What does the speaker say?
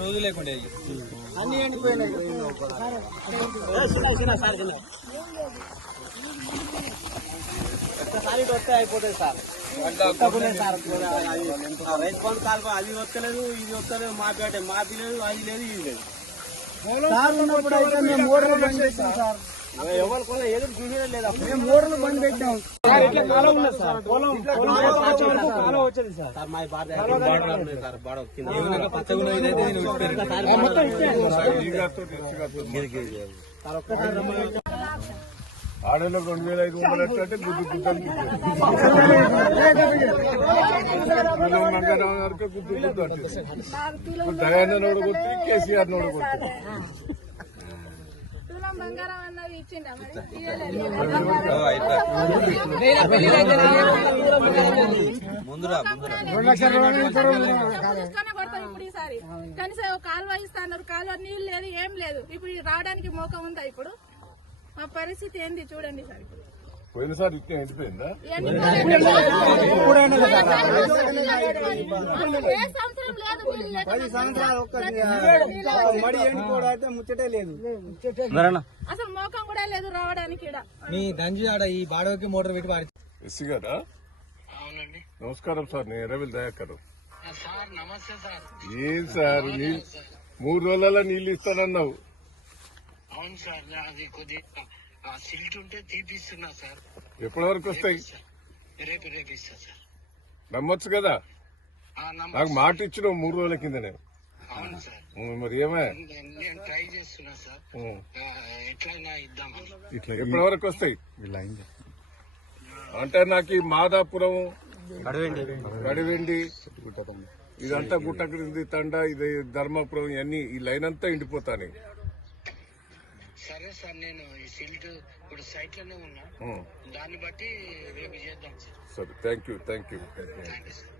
రోజు లేకుండా అన్ని ఎండిపోయినాయి. ఒక్కసారి వస్తే అయిపోతుంది సార్. రైతు బంధు కాల్ప అది వస్తలేదు ఇది వస్తలేదు మాపేట మాపి లేదు అది లేదు ఇది లేదు. సార్ ఉన్నప్పుడు అయితే మేము మూడలు బంద్ పెట్టాం సార్. ఎవరు కొన ఎదురు చూసేదే లేదు మేము మూడలు బంద్ పెట్టాం సార్ ఇట్లా కాలం ఉన్నది సార్ పొలం పొలం వచ్చే వరకు కాలం వచ్చేది సార్ సార్ మా బాధ సార్ బాడ వచ్చింది పచ్చగా ఇదైతే నేను విడిచిపెట్టాను. మొత్తం ఇచ్చేయండి సార్ ఒక్కసారి రమ్మని ఆడలో రెండు వేల ఐదు వందలు ఎట్లంటే గుడ్డు గుడ్డలు మంగళవారం వరకు గుడ్డు గుడ్డు అంటే ఇప్పుడు దయాన్న నోడగొట్టి కేసీఆర్ నోడగొట్టి తులం బంగారం అన్నది ఇచ్చిండా ఇప్పుడు ఈసారి. కనీసం ఒక కాలువ ఇస్తాన్నారు కాలువ నీళ్ళు లేదు ఏం లేదు. ఇప్పుడు రావడానికి మోక ఉందా ఇప్పుడు? మా పరిస్థితి ఏంది చూడండి సార్ ఇప్పుడు పోయినసారి ఇట్లా ఎండిపోయిందా? ఏ సంవత్సరం లేదు నీళ్ళు లేక పది సంవత్సరాలు ఒక్క మడి ఎండిపోవడం అయితే ముచ్చటే లేదు. అసలు మోకం కూడా లేదు రావడానికి మీ గంజి ఆడ ఈ బాడవకి మోటార్ పెట్టి వాడి ఎస్సీ గారా? నమస్కారం సార్ నేను ఎర్రవిల్ దయాకర్. సార్ నమస్తే సార్. ఏం సార్ నీ మూడు రోజులలో నీళ్ళు ఇస్తానన్నావు. అవును సార్ అది కొద్దిగా సిల్ట్ ఉంటే తీపిస్తున్నా సార్. ఎప్పటి వరకు వస్తాయి? రేపు రేపు ఇస్తా సార్. నమ్మొచ్చు కదా? నాకు మాట ఇచ్చిన మూడు రోజుల కిందనే అవును సార్. ఉం, మరి ఏమే? నేను నేను ట్రై చేస్తున్నా సార్. ఉం. ఆ, ఎట్లయినా ఇద్దామని ఎప్పటి వరకు వస్తాయి? అంటే నాకు ఈ మాదాపురం గడివెండి. ఇదంతా గుట్ట క్రింది తండ ఇది ధర్మాపురం ఇవన్నీ ఈ లైన్ అంతా ఎండిపోతాను. సరే సార్ నేను ఈ సిల్ట్ ఇప్పుడు సైట్లోనే ఉన్నా దాన్ని బట్టి రేపు చేద్దాం. సార్ సరే thank you thank you thank you sir.